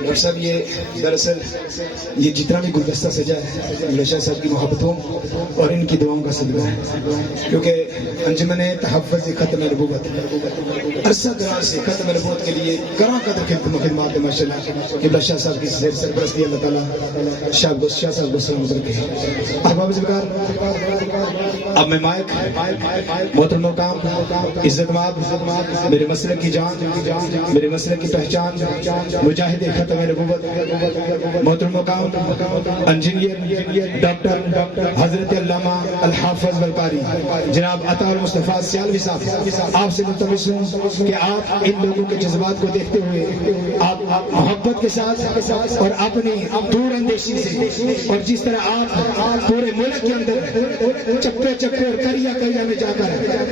Doctor صاحب یہ دراصل یہ جتنا بھی گلدستہ سجا ہے ملیشہ صاحب کی محبتوں اور ان کی دعاؤں کا صدقہ ہے، کیونکہ انجمن تحفظ ختم نبوت عرصہ دراز سے ختم نبوت کے لیے گراں قدر خدمات ہے ماشاء اللہ کہ شاہ صاحب کی سرپرستی اللہ تعالیٰ شاہ صاحب کو سلامت رکھے۔ احباب ذکر اب میں مائک محترم مقام عزت مآب میرے مسلک کی جان میرے مسلک کی پہچان مجاہد ختم نبوت محترم مقام انجینئر ڈاکٹر حضرت علامہ الحافظ والقاری جناب عطا المصطفیٰ سیالوی صاحب آپ سے ملتمس ہوں کہ آپ ان لوگوں کے جذبات کو دیکھتے ہوئے آپ محبت کے ساتھ اور اپنی دور اندیشی سے اور جس طرح آپ پورے ملک کے اندر چپے چپے اور کریا میں جا کر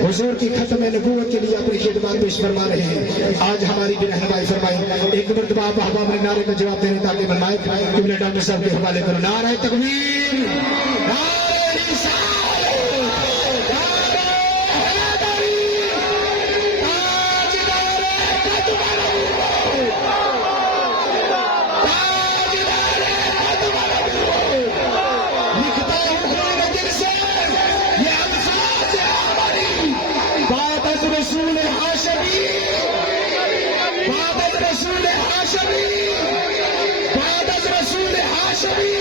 حضور کی ختم نبوت کے لیے اپنی خدمات پیش فرما رہے ہیں، آج ہماری بھی رہنمائی فرمائی۔ ایک مرتبہ آپ احباب نے نعرے کا جواب دینے تاکہ بنائے قبلہ ڈاکٹر صاحب کے حوالے کرو۔ نعرہ تکبیر، نعرہ رسالت، نعرہ حیدری، تاجدار ختم نبوت، تاجدار ختم نبوت۔ لکھتا ہوں خون دل سے یہ الفاظ ہماری بات از رسول ہاشمی، بات از رسول ہاشمی، بات از رسول ہاشمی،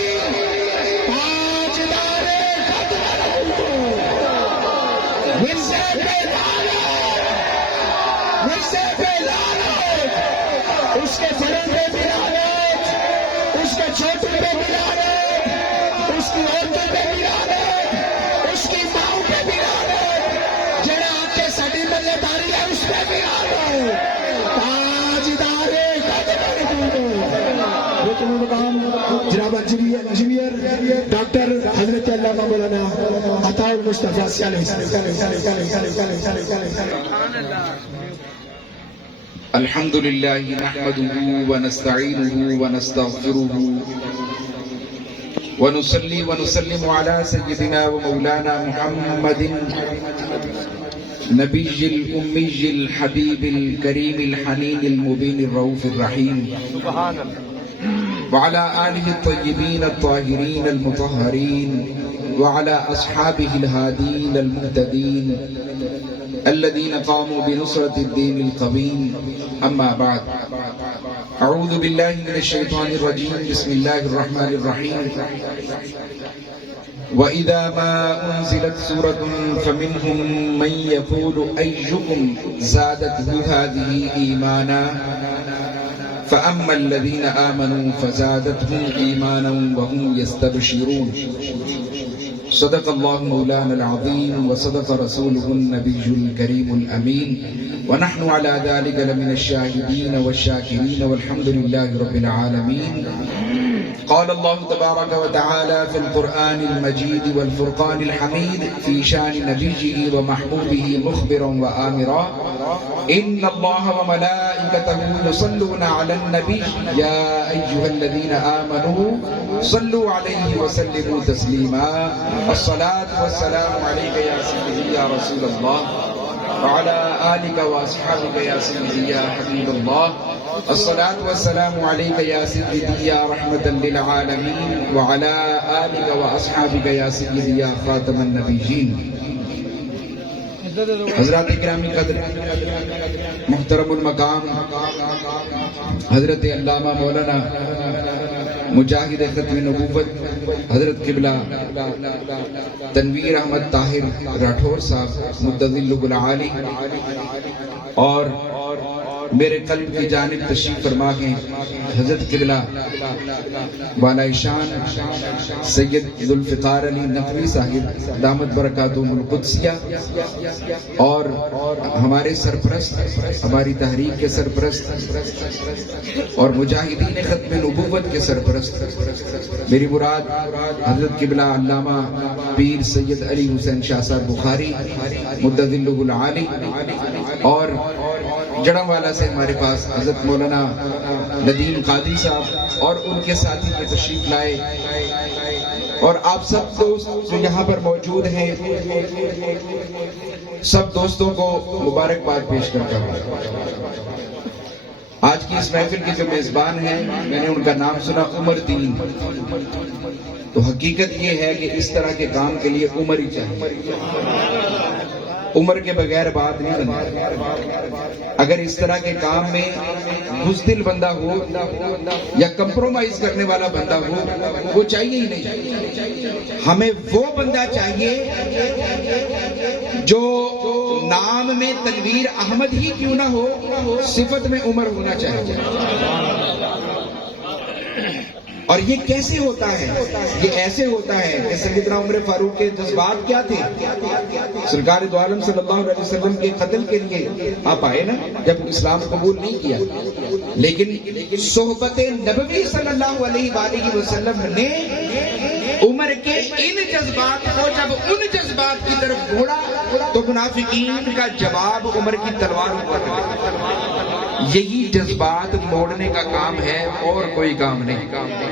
تاجدار ختم نبوت۔ ورثے پہ لعنت، ورثے پہ لعنت، اس کے فرن پہ بھی لعنت، اس کے چھوٹوں پہ بھی لعنت، اس کی عورتوں پہ بھی لعنت، اس کی ماؤں پہ بھی لعنت، جڑا آپ کے سڑی ملے داری ہے اس پہ بھی لعنت۔ تاجدار ختم نبوت مقام جناب انجینئر ڈاکٹر حضرت علامہ مولانا عطا المصطفیٰ سیالوی الحمد لله نحمده ونستعينه ونستغفره ونصلي ونسلم على سيدنا ومولانا محمد نبي الأمي الحبيب الكريم الحنين المبين الرؤوف الرحيم وعلى آله الطيبين الطاهرين المطهرين وعلى أصحابه الهادين المهتدين الذين قاموا بنصرة الدين القويم. أما بعد، أعوذ بالله من الشيطان الرجيم. بسم الله الرحمن الرحيم. وإذا ما أنزلت سورة فمنهم من يقول أيكم زادته هذه إيمانا فأما الذين آمنوا فزادتهم إيمانا وهم يستبشرون. صدق الله مولانا العظيم وصدق رسوله النبي الكريم الأمين ونحن على ذلك لمن الشاهدين والشاكرين والحمد لله رب العالمين. قال الله تبارك وتعالى في القرآن المجيد والفرقان الحميد في شان نبيه ومحبوبه مخبرا وآمرا: إن الله وملائكته يصلون على النبي يا أيها الذين آمنوا صلوا عليه وسلموا تسليما. الصلاة والسلام عليك يا سيدي يا رسول الله وعلى آلك وأصحابك يا سيدي يا حبيب الله. الصلاة والسلام عليك يا سيدي يا رحمة للعالمين وعلى آلك وأصحابك يا سيدي يا خاتم النبيين. حضرات اکرامی قدر محترم المقام حضرت علامہ مولانا مجاہد ختم نبوت حضرت قبلہ تنویر احمد طاہر راٹھور صاحب مدظل العالی اور میرے قلب کی جانب تشریف فرما کے حضرت قبلہ والا شان سید ذوالفقار علی نقوی صاحب دامت برکاتہم القدسیہ اور ہمارے سرپرست ہماری تحریک کے سرپرست اور مجاہدین ختم نبوت کے سرپرست میری مراد حضرت قبلہ علامہ پیر سید علی حسین شاہ صاحب بخاری مدظل العالی اور جڑم والا سے ہمارے پاس حضرت مولانا ندیم قادری صاحب اور ان کے ساتھی کے تشریف لائے اور آپ سب دوست جو یہاں پر موجود ہیں سب دوستوں کو مبارکباد پیش کرتا ہوں. آج کی اس محفل کے جو میزبان ہیں میں نے ان کا نام سنا عمر دین. تو حقیقت یہ ہے کہ اس طرح کے کام کے لیے عمر ہی چاہیے. عمر کے بغیر بات نہیں بنتی. اگر اس طرح کے کام میں بزدل بندہ ہو یا کمپرومائز کرنے والا بندہ ہو وہ چاہیے ہی نہیں. ہمیں وہ بندہ چاہیے جو نام میں تنویر احمد ہی کیوں نہ ہو صفت میں عمر ہونا چاہیے. اور یہ کیسے ہوتا ہے؟ یہ ایسے ہوتا ہے کہ سیدنا عمر فاروق کے جذبات کیا تھے؟ سرکار دو عالم صلی اللہ علیہ وسلم کے قتل کے لیے آپ آئے نا جب اسلام قبول نہیں کیا، لیکن صحبت نبوی صلی اللہ علیہ وآلہ وسلم نے عمر کے ان جذبات کو جب ان جذبات کی طرف گھوڑا تو منافقین کا جواب عمر کی تلوار پر. یہی جذبات موڑنے کا کام ہے اور کوئی کام نہیں،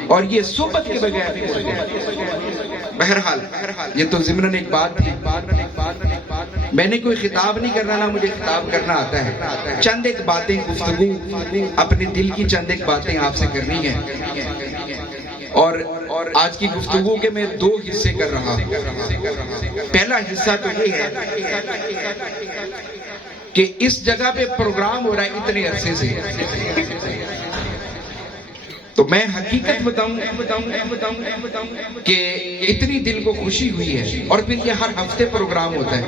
اور یہ صحبت کے بغیر بھی کوئی نہیں. بہرحال یہ تو ضمن ایک بات تھی. میں نے کوئی خطاب نہیں کرنا، نہ مجھے خطاب کرنا آتا ہے. چند ایک باتیں گفتگو اپنے دل کی چند ایک باتیں آپ سے کرنی ہیں. اور آج کی گفتگو کے میں دو حصے کر رہا ہوں. پہلا حصہ تو یہ ہے کہ اس جگہ پہ پروگرام ہو رہا ہے اتنے عرصے سے، تو میں حقیقت بتاؤں کہ اتنی دل کو خوشی ہوئی ہے. اور پھر یہ ہر ہفتے پروگرام ہوتا ہے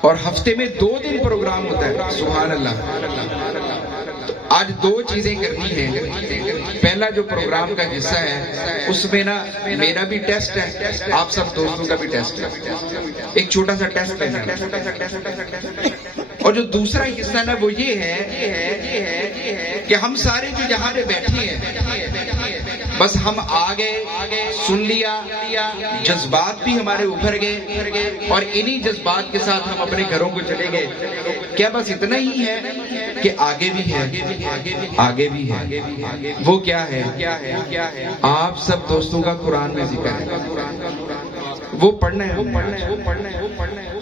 اور ہفتے میں 2 دن پروگرام ہوتا ہے. سبحان اللہ. آج 2 چیزیں کرنی ہیں. پہلا جو پروگرام کا حصہ ہے اس میں نا میرا بھی ٹیسٹ ہے، آپ سب دوستوں کا بھی ٹیسٹ ہے. ایک چھوٹا سا ٹیسٹ لینا ہے. اور جو دوسرا حصہ نا وہ یہ ہے کہ ہم سارے جو یہاں پہ بیٹھے ہیں بس ہم آ گئے، سن لیا، جذبات بھی ہمارے ابھر گئے اور انہی جذبات کے ساتھ ہم اپنے گھروں کو چلے گئے. کیا بس اتنا ہی ہے کہ آگے بھی ہے؟ آگے بھی ہے. وہ کیا ہے؟ آپ سب دوستوں کا قرآن میں ذکر ہے، وہ پڑھنا ہے.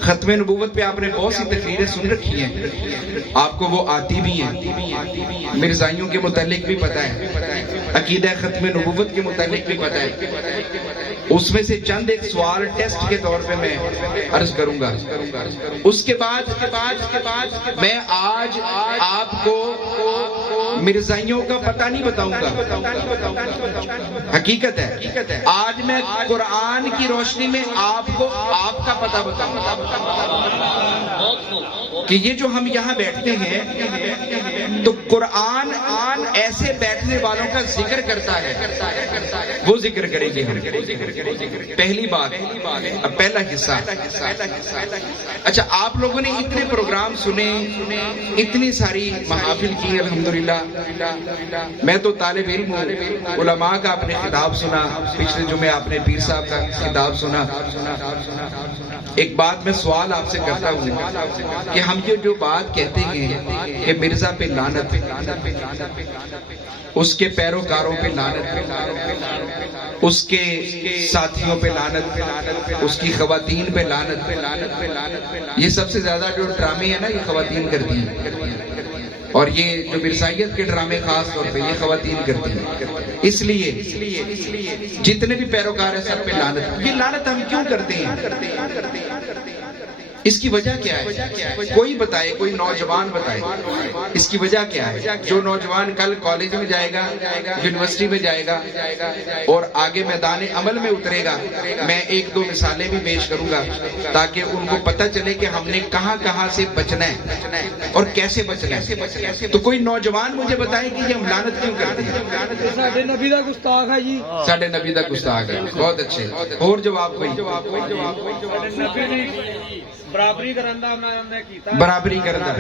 ختم نبوت پہ آپ نے بہت سی تقریریں سن رکھی ہیں، آپ کو وہ آتی بھی ہیں. مرزائیوں کے متعلق بھی پتہ ہے، عقیدہ ختم نبوت کے متعلق بھی پتہ ہے. اس میں سے چند ایک سوال ٹیسٹ کے طور پہ میں عرض کروں گا. اس کے بعد میں آج آپ کو مرزائیوں کا پتہ نہیں بتاؤں گا. حقیقت ہے آج میں قرآن کی روشنی میں آپ کو آپ کا پتہ بتاؤں گا کہ یہ جو ہم یہاں بیٹھتے ہیں تو قرآن ایسے بیٹھنے والوں کا ذکر کرتا ہے، وہ ذکر کریں گے ہم. پہلی بات، اب پہلا حصہ. اچھا آپ لوگوں نے اتنے پروگرام سنے، اتنی ساری محافل کی الحمدللہ. میں تو طالب علم ہوں، علماء کا آپ نے خطاب سنا، پچھلے جمعے آپ نے پیر صاحب کا خطاب سنا. ایک بات میں سوال آپ سے کرتا ہوں کہ ہم یہ جو بات کہتے ہیں کہ مرزا پہ لعنت، اس کے پیروکاروں پہ لعنت، اس کے ساتھیوں پہ لعنت، اس کی خواتین پہ لعنت. یہ سب سے زیادہ جو ڈرامے ہیں نا یہ خواتین کرتی ہیں، اور یہ جو مرزائیت کے ڈرامے خاص طور پہ یہ خواتین کرتی ہیں. اس لیے جتنے بھی پیروکار ہیں سب پہ لعنت. یہ لعنت ہم کیوں کرتے ہیں؟ اس کی وجہ کیا ہے؟ کوئی بتائے، کوئی نوجوان بتائے اس کی وجہ کیا ہے؟ جو نوجوان کل کالج میں جائے گا، یونیورسٹی میں جائے گا اور آگے میدان عمل میں اترے گا، میں 1-2 مثالیں بھی پیش کروں گا تاکہ ان کو پتہ چلے کہ ہم نے کہاں کہاں سے بچنا ہے اور کیسے بچنا ہے. تو کوئی نوجوان مجھے بتائے کہ یہ ہم لعنت کیوں کرتے ہیں؟ ساڈے نبی دا گستاخ ہے جی. ساڈے نبی دا گستاخ ہے. بہت اچھے. اور جواب کوئی؟ برابری کرن دا انہاں نے کیتا، برابری کردا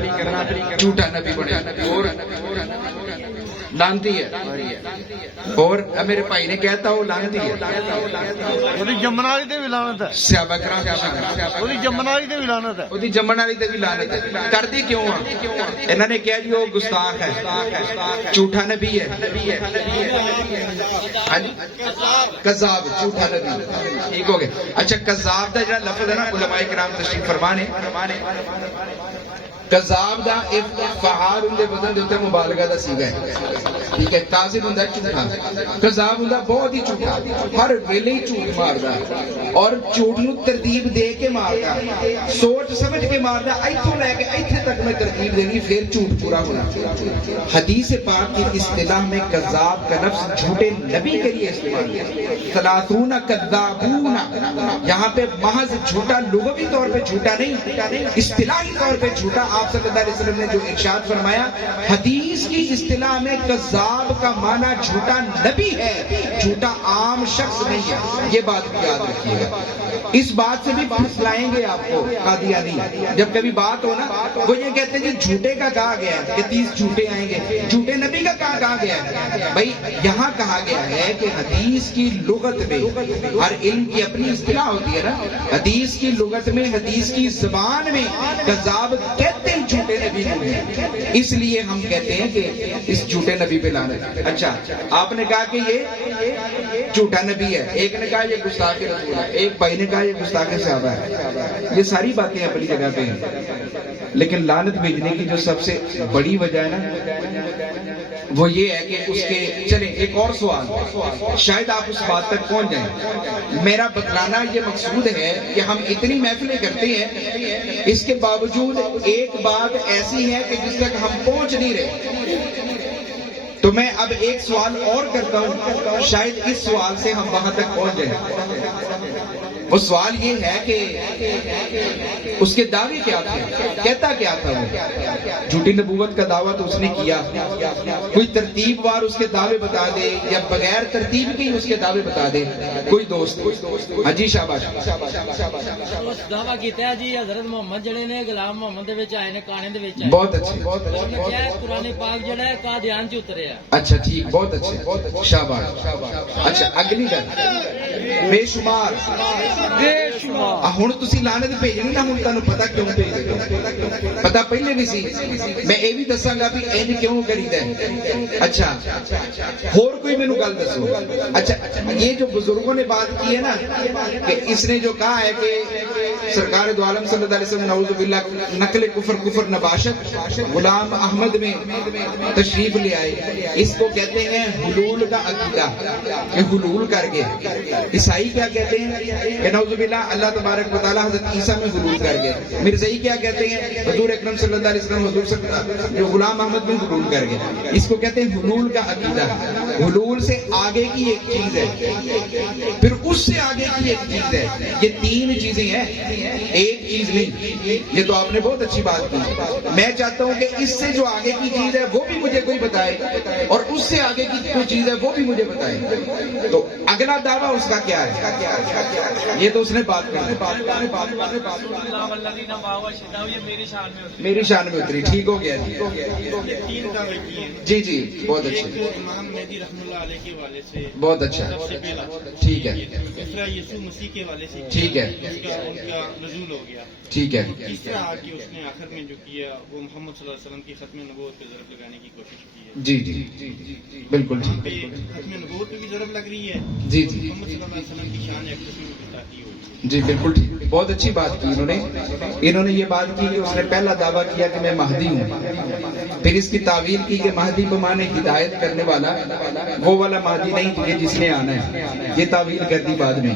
جھوٹا نبی بنے اور لعنتی ہے. اور میرے بھائی نے کہتا وہ لعنتی ہے. اودی جمن والی تے وی لعنت ہے. صحابہ کرام کی شان، اودی جمن والی تے وی لعنت ہے. اودی جمن والی تے وی لعنت ہے. کردی کیوں ہے؟ انہوں نے کہا جی وہ گستاخ ہے، جھوٹا نبی ہے، کذاب، جھوٹا نبی. ٹھیک ہو گیا. اچھا کذاب دا جڑا لفظ ہے نا علماء کرام تشریف فرمانے کذاب دا فعال دے بدل دے ہوتے مبالغہ دا سیگا ہے، ٹھیک ہے، کاذب ہوندا جھوٹا، کذاب ہوندا بہت ہی جھوٹا، ہر ویلے ہی جھوٹ ماردا اور جھوٹ نو ترتیب دے کے ماردا، سوچ سمجھ کے ماردا، ایتھوں لے کے ایتھے تک میں ترتیب دینی پھر جھوٹ پورا ہونا۔ حدیث پاک کی اصطلاح میں کذاب کا لفظ جھوٹے نبی کے لیے استعمال ہے، ثلاثون کذابون، یہاں پہ محض جھوٹا لغوی طور پہ جھوٹا نہیں، اصطلاحی طور پہ جھوٹا۔ آپ صلی اللہ علیہ وسلم نے جو ارشاد فرمایا، حدیث کی اصطلاح میں کذاب کا معنی جھوٹا نبی ہے، جھوٹا عام شخص نہیں ہے، یہ بات بھی یاد رکھیے گا۔ اس بات سے بھی پھسلائیں گے آپ کو قادیانی، جب کبھی بات ہو نا وہ یہ کہتے ہیں کہ جھوٹے کا کہا گیا ہے کہ 30 جھوٹے آئیں گے، جھوٹے نبی کا کہا گیا ہے؟ بھائی یہاں کہا گیا ہے کہ حدیث کی لغت میں، ہر علم کی اپنی اصطلاح ہوتی ہے نا، حدیث کی لغت میں، حدیث کی زبان میں کذاب کہتے ہیں جھوٹے نبی کو، اس لیے ہم کہتے ہیں کہ اس جھوٹے نبی پہ لعنت۔ اچھا آپ نے کہا کہ یہ جھوٹا نبی ہے، ایک نے کہا یہ گستاخ رسول ہے، ایک بھائی نے کہا یہ گستاخ صحابہ ہے، یہ ساری باتیں اپنی جگہ پہ ہیں، لیکن لعنت بھیجنے کی جو سب سے بڑی وجہ ہے نا وہ یہ ہے کہ اس کے، چلیں ایک اور سوال، شاید آپ اس بات تک پہنچ جائیں۔ میرا بتلانا یہ مقصود ہے کہ ہم اتنی محفلیں کرتے ہیں، اس کے باوجود ایک بات ایسی ہے کہ جس تک ہم پہنچ نہیں رہے، تو میں اب ایک سوال اور کرتا ہوں، شاید اس سوال سے ہم وہاں تک پہنچ جائیں۔ وہ سوال یہ ہے کہ اس کے دعوے کیا تھے، کہتا کیا تھا وہ؟ جھوٹی نبوت کا دعویٰ تو اس نے کیا، کوئی ترتیب وار اس کے دعوے بتا دے یا بغیر ترتیب کی اس کے دعوے بتا دے کوئی دوست؟ ہاں جی شاباش۔ دعویٰ کیتا ہے جی حضرت محمد جڑے نے غلام محمد دے وچ آئے نے، کانے دے وچ آئے، بہت اچھے، بہت اچھے، قرآن پاک جڑا ہے قادیان چ اتریا۔ اچھا ٹھیک، بہت اچھے، شاباش۔ اچھا اگلی گل، بے شمار ہوں تسی لعنت بھیجنی نا، ہوں تانوں پتہ کیوں بھیج دے، پتہ پہلے بھی سی، میں یہ بھی دساں گا بھی انج کیوں کریدا ہے۔ اچھا اور کوئی مینوں گل دسو۔ اچھا یہ جو بزرگوں نے بات کی ہے نا کہ اس نے جو کہا ہے کہ سرکار دو عالم صلی اللہ علیہ وسلم نعوذ باللہ نقل کفر نباشت غلام احمد میں تشریف لے آئے، اس کو کہتے ہیں حلول کا عقیدہ، کہ حلول کر گئے۔ عیسائی کیا کہتے ہیں کہ نعوذ باللہ اللہ تبارک و تعالی حضرت عیسیٰ میں حلول کر گئے۔ مرزائی کیا کہتے ہیں حضور اکرم صلی اللہ علیہ وسلم حضور جو غلام احمد میں حلول کر گئے، اس کو کہتے ہیں حلول کا عقیدہ۔ حلول سے آگے کی ایک چیز ہے، پھر اس سے آگے کی ایک چیز ہے، یہ تین چیزیں ہیں، ایک چیز نہیں۔ یہ تو آپ نے بہت اچھی بات کی، میں چاہتا ہوں کہ اس سے جو آگے کی چیز ہے وہ بھی مجھے کوئی بتائے، اور اس سے آگے کی جو چیز ہے وہ بھی مجھے بتائے۔ تو اگلا دعویٰ اس کا کیا ہے؟ یہ تو اس نے بات کی، میری شان میں اتری، ٹھیک ہو گیا جی جی بہت اچھا، امام مہدی رحمۃ اللہ علیہ کے والے سے بہت اچھا، ٹھیک ہے، دوسرا یسوع مسیح کے والے سے، ٹھیک ہے، ان کا نزول ہو گیا، ٹھیک ہے، تیسرا آ کے اس نے آخر میں جو کیا وہ محمد صلی اللہ علیہ وسلم کی ختم نبوت پہ ضرب لگانے کی کوشش کی ہے۔ جی جی بالکل ٹھیک، ختم نبوت پہ بھی ضرب لگ رہی ہے، جی جی محمد صلی اللہ علیہ وسلم کی شان اقدس میں گستاخی ہوئی۔ جی بالکل ٹھیک، بہت اچھی بات کی انہوں نے یہ بات کی کہ اس نے پہلا دعویٰ کیا کہ میں مہدی ہوں، پھر اس کی تعویل کی کہ مہدی بمانے ہدایت کرنے والا وہ والا مہدی نہیں کہ جس نے آنا ہے، یہ تعویل کر دی بعد میں۔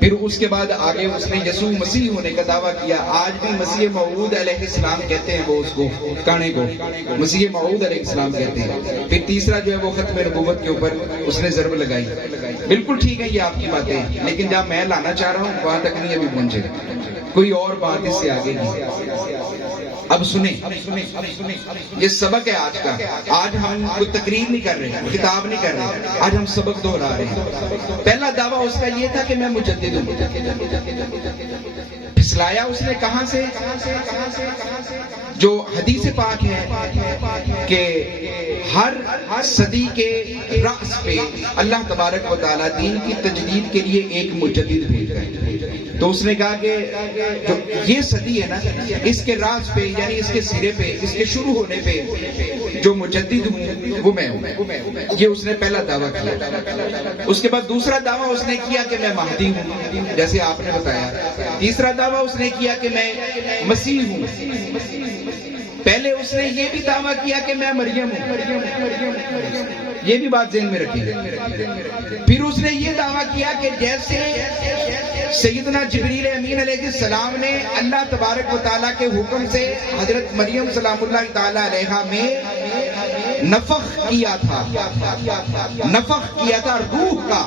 پھر اس کے بعد آگے اس نے یسوع مسیح ہونے کا دعویٰ کیا، آج بھی مسیح موعود علیہ السلام کہتے ہیں، وہ اس کو کانے کو مسیح موعود علیہ السلام کہتے ہیں۔ پھر تیسرا جو ہے وہ ختم نبوت کے اوپر اس نے ضرب لگائی۔ بالکل ٹھیک ہے یہ آپ کی باتیں، لیکن جہاں میں لانا چاہ رہا ہوں وہاں تک نہیں ابھی پہنچے، کوئی اور بات اس سے آگے نہیں۔ اب سنیں، یہ سبق ہے آج کا، آج ہم کوئی تقریر نہیں کر رہے، کتاب نہیں کر رہے، آج ہم سبق دہرا رہے ہیں۔ پہلا دعویٰ اس کا یہ تھا کہ میں مجدد ہوں، پھسلایا اس نے کہاں سے؟ جو حدیث پاک ہے کہ ہر صدی کے رأس پہ اللہ تبارک و تعالیٰ دین کی تجدید کے لیے ایک مجدد بھیج رہے ہیں، تو اس نے کہا کہ جو یہ صدی ہے نا، اس کے راز پہ یعنی اس کے سرے پہ، اس کے شروع ہونے پہ جو مجدد ہوں وہ میں ہوں، یہ اس نے پہلا دعویٰ کیا۔ اس کے بعد دوسرا دعویٰ اس نے کیا کہ میں مہدی ہوں، جیسے آپ نے بتایا۔ تیسرا دعویٰ اس نے کیا کہ میں مسیح ہوں۔ پہلے اس نے یہ بھی دعویٰ کیا کہ میں مریم ہوں، یہ بھی بات ذہن میں رکھیے۔ پھر اس نے یہ دعویٰ کیا کہ جیسے سیدنا جبریل امین علیہ السلام نے اللہ تبارک و تعالیٰ کے حکم سے حضرت مریم سلام اللہ تعالیٰ علیہا میں نفخ کیا تھا، نفخ کیا تھا روح کا،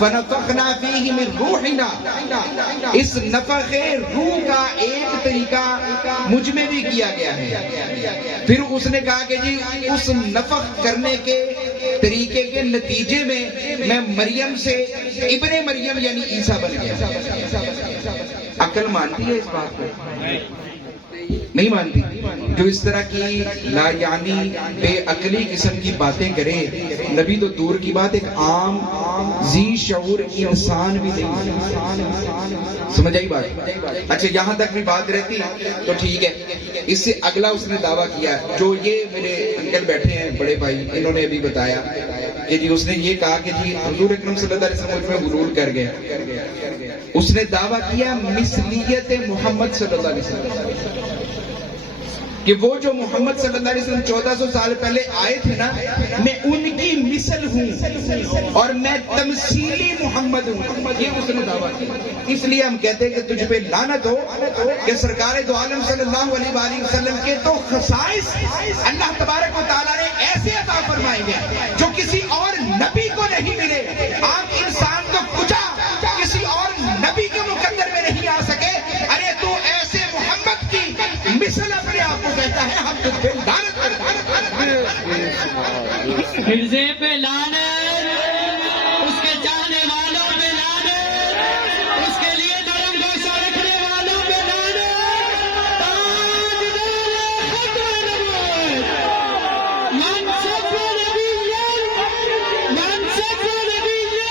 فنفخنا فیہ من روحنا، اس نفخ روح کا ایک طریقہ مجھ میں بھی کیا گیا ہے۔ پھر اس نے کہا کہ جی اس نفخ کرنے کے طریقے کے نتیجے میں مریم سے ابن مریم یعنی عیسیٰ بن گیا۔ عقل مانتی ہے اس بات کو؟ نہیں مانتی۔ جو اس طرح کی لا یعنی بے عقلی قسم کی باتیں کرے، نبی تو دور کی بات ایک عام ذی شعور انسان بھی نہیں۔ سمجھ آئی بات؟ اچھا یہاں تک بھی بات رہتی تو ٹھیک ہے۔ اس سے اگلا اس نے دعویٰ کیا جو یہ میرے انکل بیٹھے ہیں بڑے بھائی، انہوں نے ابھی بتایا کہ جی اس نے یہ کہا کہ جی حضور اکرم صلی اللہ علیہ وسلم میں غرور کر گئے۔ اس نے دعویٰ کیا مثلیت محمد صلی اللہ علیہ وسلم، کہ وہ جو محمد صلی اللہ علیہ وسلم 1400 سال پہلے آئے تھے نا، میں ان کی مثل ہوں اور میں تمثیلی محمد ہوں، یہ اس نے دعویٰ کیا۔ اس لیے ہم کہتے ہیں کہ تجھ پہ لعنت ہو کہ سرکار دو عالم صلی اللہ علیہ وآلہ وسلم کے تو خصائص اللہ تبارک و تعالیٰ نے ایسے عطا فرمائے گئے جو کسی اور نبی کو نہیں ملے۔ عام انسان تو کچا کسی اور نبی کے مقدر میں نہیں آ سکے، ارے تو ایسے محمد کی مثل اپنے آپ کو کہتا ہے، ہم تجھ پہ لعنت کرتے ہیں۔ مرزے پہ لعنت، اس کے چاہنے والوں پہ لعنت، اس کے لیے نرم گوشہ رکھنے والوں پہ لعنت۔ تاجدار ختم نبوت، منصب نبیت، منصب نبیت۔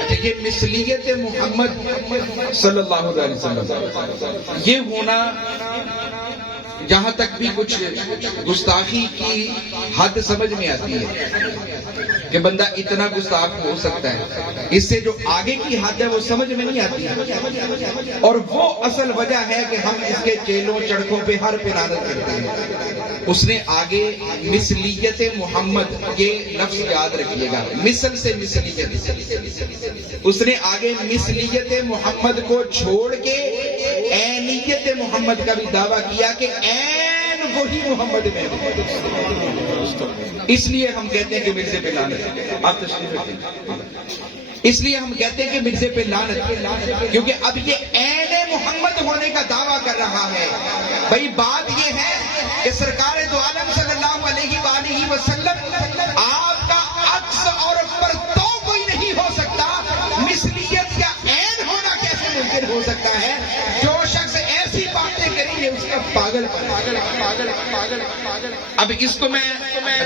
اچھا یہ مثلیت محمد صلی اللہ علیہ وسلم، یہ ہونا جہاں تک بھی کچھ گستاخی کی حد سمجھ میں آتی ہے کہ بندہ اتنا گستاخ ہو سکتا ہے، اس سے جو آگے کی حد ہے وہ سمجھ میں نہیں آتی، اور وہ اصل وجہ ہے کہ ہم اس کے چیلوں چڑکوں پہ ہر پہ لعنت کرتے ہیں۔ اس نے آگے مثلیت محمد، یہ لفظ یاد رکھیے گا، مثل سے مثلیت، اس نے آگے مثلیت محمد کو چھوڑ کے عینیت محمد کا بھی دعویٰ کیا کہ عین وہی محمد میں ہے۔ اس لیے ہم کہتے ہیں کہ مرزے پہ لعنت۔ آپ تشریف رکھیں۔ اس لیے ہم کہتے ہیں کہ مرزے پہ لعنت، کیونکہ اب یہ عین محمد ہونے کا دعویٰ کر رہا ہے۔ بھئی بات یہ ہے کہ سرکار دو عالم صلی اللہ علیہ وآلہ وسلم آپ کا عکس اور پرتو کوئی نہیں ہو سکتا، مثلیت کا عین ہونا کیسے ممکن ہو سکتا ہے؟ جو شخص ایسی باتیں کریں گے اس کا پاگل پاگل پاگل پاگل پاگل۔ اب اس کو میں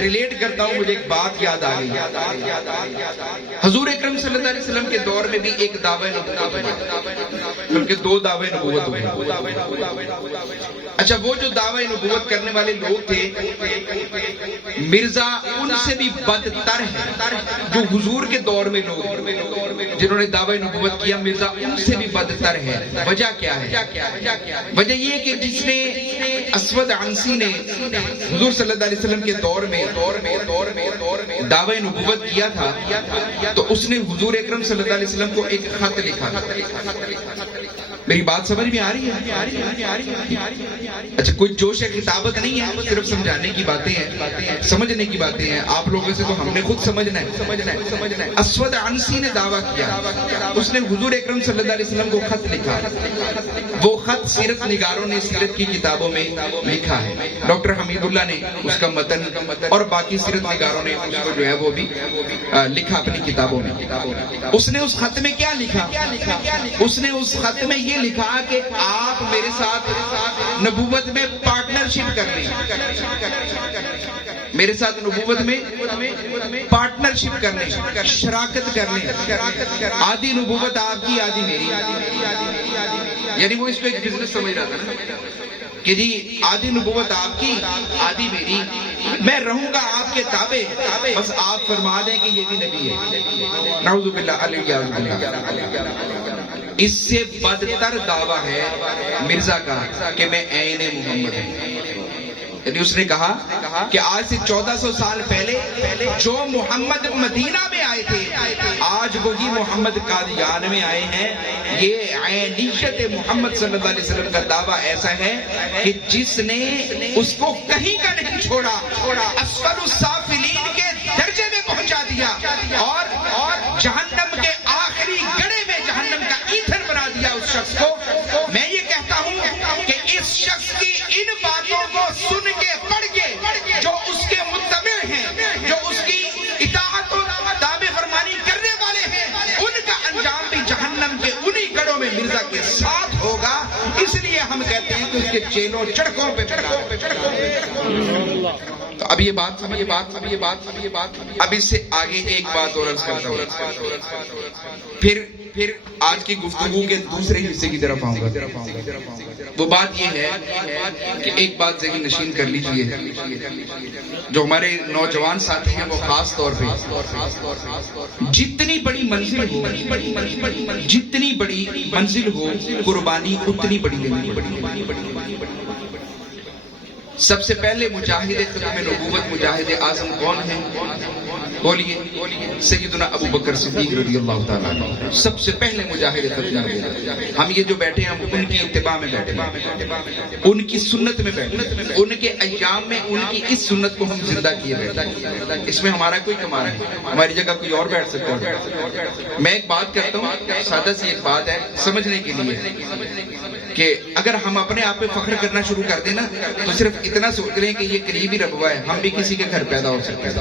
ریلیٹ کرتا ہوں، مجھے ایک بات یاد آ گئی۔ حضور اکرم صلی اللہ علیہ وسلم کے دور میں بھی ایک دعویٰ نبوت، بلکہ دو دعوے نبوت ہوئے۔ اچھا وہ جو دعوی نبوت کرنے والے لوگ تھے، مرزا ان سے بھی بدتر ہے۔ جو حضور کے دور میں لوگ جنہوں نے دعوی نبوت کیا، مرزا ان سے بھی بدتر ہے۔ وجہ کیا ہے؟ وجہ یہ کہ جس نے اسود عنسی نے حضور صلی اللہ علیہ وسلم کے دور میں دعوی نبوت کیا تھا، تو اس نے حضور اکرم صلی اللہ علیہ وسلم کو ایک خط لکھا۔ میری بات سمجھ میں آ رہی ہے؟ اچھا کوئی جوش ہے، کتابت نہیں ہے، صرف سمجھانے کی باتیں ہیں، سمجھنے کی باتیں ہیں۔ آپ لوگوں سے تو ہم نے خود سمجھنا ہے۔ اسود عنسی نے دعویٰ کیا، اس نے حضور اکرم صلی اللہ علیہ وسلم کو خط لکھا۔ وہ خط سیرت نگاروں نے سیرت کی کتابوں میں لکھا ہے، ڈاکٹر حمید اللہ نے اس کا متن اور باقی سیرت نگاروں نے اس کو جو ہے وہ بھی لکھا اپنی کتابوں میں۔ اس نے اس خط میں کیا لکھا؟ اس نے اس خط میں یہ لکھا کہ آپ میرے ساتھ نبوت میں پارٹنرشپ کر لیں، میرے ساتھ نبوت میں پارٹنرشپ کر لیں، شراکت کر لیں، آدھی نبوت آپ کی آدھی میری۔ یعنی وہ اس کو ایک بزنس سمجھ رہا تھا نا کہ جی آدھی نبوت آپ کی آدھی میری، میں رہوں گا آپ کے تابع، بس آپ فرما دیں کہ یہ بھی نبی ہے. نعوذ باللہ علیہ باللہ. اس سے بدتر دعویٰ ہے مرزا کا کہ میں عین محمد ہوں. یعنی اس نے کہا کہ آج سے 1400 سال پہلے جو محمد مدینہ میں آئے تھے آج وہی محمد قادیان میں آئے ہیں. یہ عینیت محمد صلی اللہ علیہ وسلم کا دعویٰ ایسا ہے کہ جس نے اس کو کہیں کا نہیں چھوڑا، اسفل السافلین کے درجے میں پہنچا دیا اور جہنم کے آخری گڑھے میں جہنم کا ایندھن بنا دیا اس شخص کو. میں یہ کہتا ہوں کہ اس شخص کی ان باتوں کو سن کے پڑھ کے جو اس کے متبع ہیں، جو اس کی اطاعت و تابع فرمانی کرنے والے ہیں، ان کا انجام بھی جہنم کے انہی گڑھوں میں مرزا کے ساتھ ہوگا. اس لیے ہم کہتے ہیں کہ اس کے چیلوں چڑکوں پہ تو اب یہ بات اب اس سے آگے ایک بات اور عرض کرتا ہوں، پھر آج کی گفتگو کے دوسرے حصے کی طرف آؤں گا. وہ بات یہ ہے کہ ایک بات ذہن نشین کر لیجئے، جو ہمارے نوجوان ساتھی ہیں وہ خاص طور پہ جتنی بڑی منزل ہو قربانی اتنی بڑی لینی پڑی. سب سے پہلے مجاہد ختم نبوت مجاہد اعظم کون ہیں؟ بولیے. سیدنا ابو بکر صدیق رضی اللہ تعالیٰ عنہ سب سے پہلے مجاہد ختم نبوت. ہم یہ جو بیٹھے ہیں ہم ان کی اتباع میں بیٹھے ہیں، ان کی سنت میں بیٹھے ہیں، ان کے ایام میں ان کی اس سنت کو ہم زندہ کیے بیٹھے. اس میں ہمارا کوئی کمال ہے؟ ہماری جگہ کوئی اور بیٹھ سکتا ہے. میں ایک بات کرتا ہوں، سادہ سی ایک بات ہے سمجھنے کے لیے، کہ اگر ہم اپنے آپ پہ فخر کرنا شروع کر دیں نا تو صرف اتنا سوچ لیں کہ یہ قریبی ربوہ ہے، ہم بھی کسی کے گھر پیدا ہو سکتے ہیں.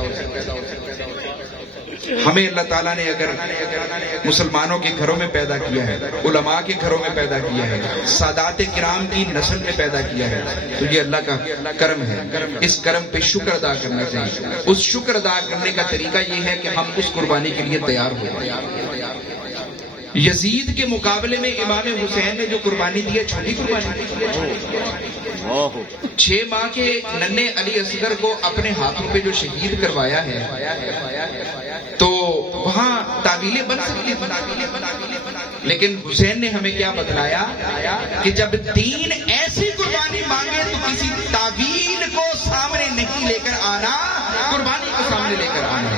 ہمیں اللہ تعالیٰ نے اگر مسلمانوں کے گھروں میں پیدا کیا ہے، علماء کے گھروں میں پیدا کیا ہے، سادات کرام کی نسل میں پیدا کیا ہے، تو یہ اللہ کا کرم ہے. اس کرم پہ شکر ادا کرنا چاہیے. اس شکر ادا کرنے کا طریقہ یہ ہے کہ ہم اس قربانی کے لیے تیار ہو جائیں. یزید کے مقابلے میں امام حسین نے جو قربانی دی ہے چھوٹی قربانی. 6 ماہ کے ننھے علی اصغر کو اپنے ہاتھوں پہ جو شہید کروایا ہے تو وہاں تعویلیں بن سکتی ہیں، لیکن حسین نے ہمیں کیا بتلایا کہ جب دین ایسی قربانی مانگے تو کسی تعویل کو سامنے نہیں لے کر آنا، قربانی کو سامنے لے کر آنا.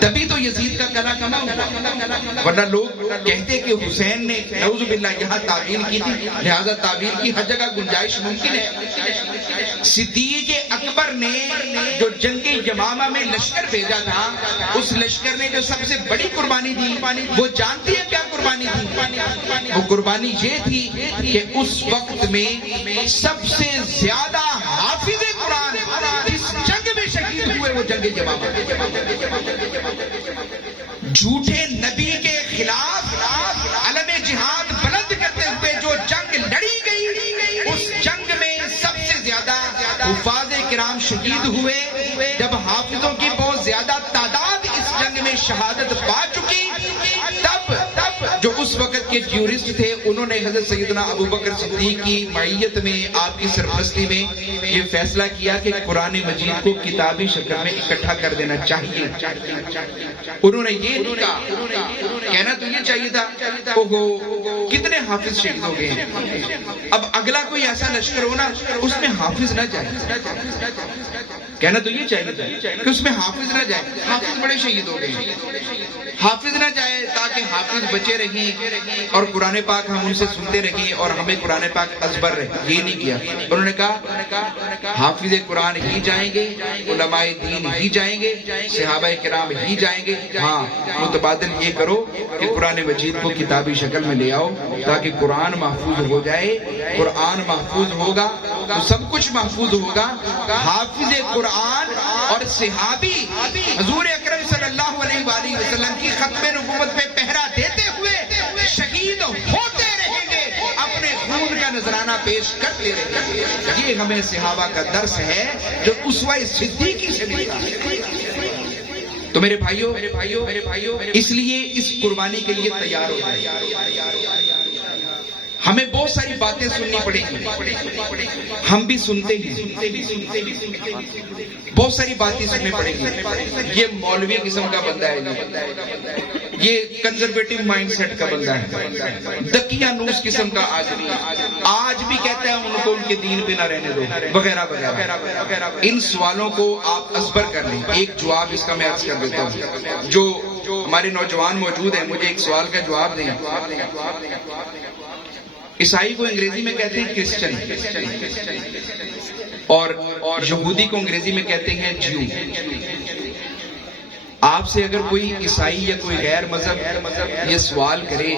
تبھی تو یزید کا کلا کما ہوا، ورنہ لوگ کہتے کہ حسین نے نعوذ باللہ یہاں تعویل کی تھی، لہذا تعویل کی ہر جگہ گنجائش ممکن ہے. صدیق اکبر نے جو جنگ یمامہ میں لشکر بھیجا تھا، اس لشکر نے جو سب سے بڑی قربانی دی وہ جانتی ہے کیا قربانی تھی؟ وہ قربانی یہ تھی کہ اس وقت میں سب سے زیادہ حافظ قرآن اس جنگ میں شہید ہوئے وہ جنگ یمامہ. جھوٹے نبی کے خلاف علم جہاد بلند کرتے ہوئے جو جنگ لڑی گئی، اس جنگ میں سب سے زیادہ حفاظ کرام شہید ہوئے. جب حافظوں کی بہت زیادہ تعداد اس جنگ میں شہادت پا چکی، تب جو اس وقت کے جیورسٹ تھے انہوں نے حضرت سیدنا ابو بکر صدیق کی معیت میں، آپ کی سرپرستی میں یہ فیصلہ کیا کہ قرآن مجید کو کتابی شکل میں اکٹھا کر دینا چاہیے. انہوں نے یہ نہیں کہا، کہنا تو یہ چاہیے تھا اوہو کتنے حافظ شہید ہو گئے ہیں، اب اگلا کوئی ایسا لشکر ہونا اس میں حافظ نہ جائے. کہنا تو یہ چاہیے تھا کہ اس میں حافظ نہ جائے، حافظ بڑے شہید ہو گئے، حافظ نہ جائے تاکہ حافظ بچے رہیں اور قرآن پاک ہم ان سے سنتے رہیں اور ہمیں قرآن پاک ازبر رہے. یہ نہیں کیا. انہوں نے کہا حافظ قرآن ہی جائیں گے، علماء دین ہی جائیں گے، صحابہ کرام ہی جائیں گے. ہاں متبادل یہ کرو کہ قرآن مجید کو کتابی شکل میں لے آؤ تاکہ قرآن محفوظ ہو جائے. قرآن محفوظ ہوگا تو سب کچھ محفوظ ہوگا. حافظ قرآن اور صحابی حضور اکرم صلی اللہ علیہ وآلہ وسلم کی ختم نبوت پہ پہرا دیتے ہوئے شہید ہوتے رہیں گے، اپنے خون کا نذرانہ پیش کرتے رہیں گے. یہ ہمیں صحابہ کا درس ہے جو اسوہ صدیقی سے ملتا ہے. تو میرے بھائیوں اس لیے اس قربانی کے لیے تیار ہو جائیں. ہمیں بہت ساری باتیں سننی پڑے گی، ہم بھی سنتے ہیں، بہت ساری باتیں سننی پڑے گی. یہ مولوی قسم کا بندہ ہے، یہ کنزرویٹو مائنڈ سیٹ کا بندہ ہے، دقیانوس قسم کا آدمی، آج بھی کہتا ہے ان کو ان کے دین پہ نہ رہنے دو، وغیرہ وغیرہ. ان سوالوں کو آپ ازبر کر لیں. ایک جواب اس کا میں عرض کر دیتا ہوں. جو ہمارے نوجوان موجود ہیں، مجھے ایک سوال کا جواب دیں. عیسائی کو انگریزی میں کہتے ہیں کرسچن، اور یہودی کو انگریزی میں کہتے ہیں جیو. آپ سے اگر کوئی عیسائی یا کوئی غیر مذہب یہ سوال کرے